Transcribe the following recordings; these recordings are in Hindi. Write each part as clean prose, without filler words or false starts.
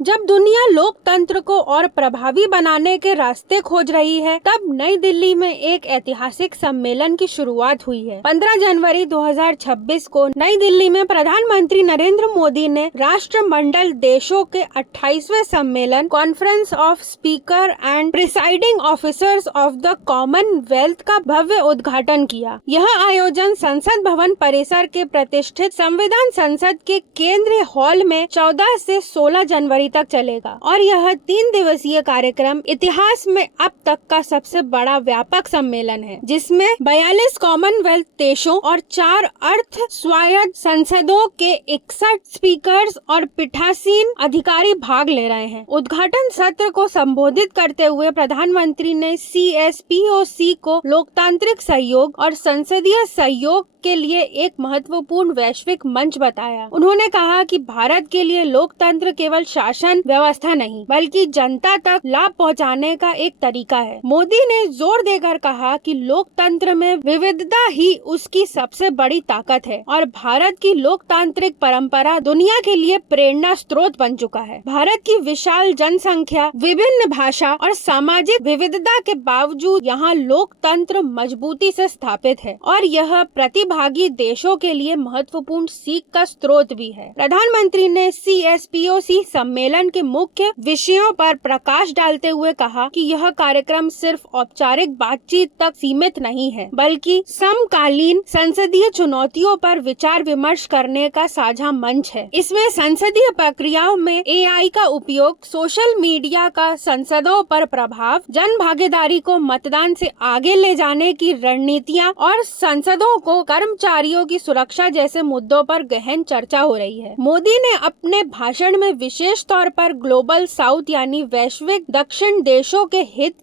जब दुनिया लोकतंत्र को और प्रभावी बनाने के रास्ते खोज रही है, तब नई दिल्ली में एक ऐतिहासिक सम्मेलन की शुरुआत हुई है। 15 जनवरी 2026 को नई दिल्ली में प्रधानमंत्री नरेंद्र मोदी ने राष्ट्रमंडल देशों के 28वें सम्मेलन conference of speaker and presiding officers of the Commonwealth का भव्य उद्घाटन किया। यह आयोजन संसद भवन परिसर के प्रतिष्ठित संविधान संसद के केंद्रीय हॉल में 14 से 16 जनवरी तक चलेगा और यह 3 दिवसीय कार्यक्रम इतिहास में अब तक का सबसे बड़ा व्यापक सम्मेलन है, जिसमें 42 कॉमनवेल्थ देशों और 4 अर्ध स्वायत्त संसदों के 61 स्पीकर्स और पीठासीन अधिकारी भाग ले रहे हैं। उद्घाटन सत्र को संबोधित करते हुए प्रधानमंत्री ने CSPOC को लोकतांत्रिक सहयोग और संसदीय सहयोग के लिए एक महत्वपूर्ण वैश्विक मंच बताया। उन्होंने कहा कि भारत के लिए लोकतंत्र केवल शासन व्यवस्था नहीं, बल्कि जनता तक लाभ पहुंचाने का एक तरीका है। मोदी ने जोर देकर कहा कि लोकतंत्र में विविधता ही उसकी सबसे बड़ी ताकत है और भारत की लोकतांत्रिक परंपरा दुनिया के लिए प्रेरणा स्रोत बन चुका है। भारत की विशाल जनसंख्या, विभिन्न भाषा और सामाजिक विविधता के बावजूद यहाँ लोकतंत्र मजबूती से स्थापित है और यह प्रतिभागी देशों के लिए महत्वपूर्ण सीख का स्रोत भी है। प्रधानमंत्री ने CSPOC सम्मेलन के मुख्य विषयों पर प्रकाश डालते हुए कहा कि यह कार्यक्रम सिर्फ औपचारिक बातचीत तक सीमित नहीं है, बल्कि समकालीन संसदीय चुनौतियों पर विचार विमर्श करने का साझा मंच है। इसमें संसदीय प्रक्रियाओं में AI का उपयोग, सोशल मीडिया का संसदों पर प्रभाव, जन भागीदारी को मतदान से आगे ले जाने की रणनीतियाँ और संसदों को कर्मचारियों की सुरक्षा जैसे मुद्दों पर गहन चर्चा हो रही है। मोदी ने अपने भाषण में विशेष तौर पर ग्लोबल साउथ यानी वैश्विक दक्षिण देशों के हित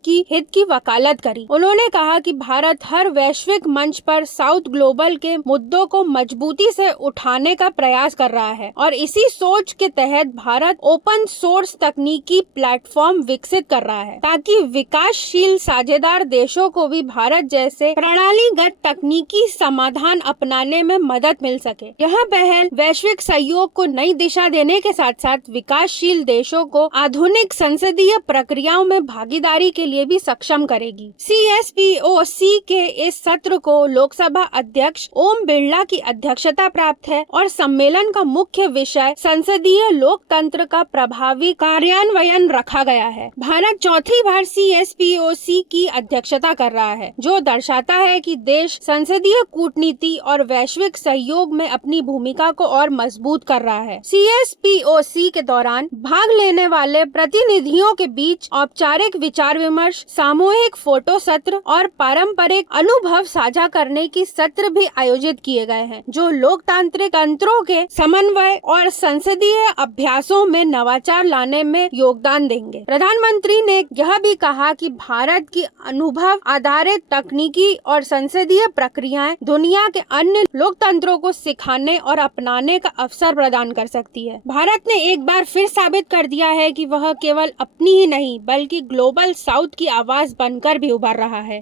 की वकालत करी। उन्होंने कहा कि भारत हर वैश्विक मंच पर साउथ ग्लोबल के मुद्दों को मजबूती से उठाने का प्रयास कर रहा है और इसी सोच के तहत भारत ओपन सोर्स तकनीकी प्लेटफॉर्म विकसित कर रहा है, ताकि विकासशील साझेदार देशों को भी भारत जैसे प्रणालीगत तकनीकी समाधान अपनाने में मदद मिल सके। यह पहल वैश्विक सहयोग को नई दिशा देने के साथ साथ विकासशील देशों को आधुनिक संसदीय प्रक्रियाओं में भागीदारी के लिए भी सक्षम करेगी। CSPOC के इस सत्र को लोकसभा अध्यक्ष ओम बिरला की अध्यक्षता प्राप्त है और सम्मेलन का मुख्य विषय संसदीय लोकतंत्र का प्रभावी कार्यान्वयन रखा गया है। भारत चौथी बार CSPOC की अध्यक्षता कर रहा है, जो दर्शाता है कि देश संसदीय कूटनीति और वैश्विक सहयोग में अपनी भूमिका को और मजबूत कर रहा है। CSPOC के दौरान भाग लेने वाले प्रतिनिधियों के बीच औपचारिक विचार विमर्श, सामूहिक फोटो सत्र और पारंपरिक अनुभव साझा करने की सत्र भी आयोजित किए गए हैं, जो लोकतांत्रिक तंत्रों के समन्वय और संसदीय अभ्यासों में नवाचार लाने में योगदान देंगे। प्रधानमंत्री ने यह भी कहा कि भारत की अनुभव आधारित तकनीकी और संसदीय प्रक्रियाएं दुनिया के अन्य लोकतंत्रों को सिखाने और अपनाने का अवसर प्रदान कर सकती है। भारत ने एक बार फिर साबित कर दिया है कि वह केवल अपनी ही नहीं, बल्कि ग्लोबल साउथ की आवाज बनकर भी उभर रहा है।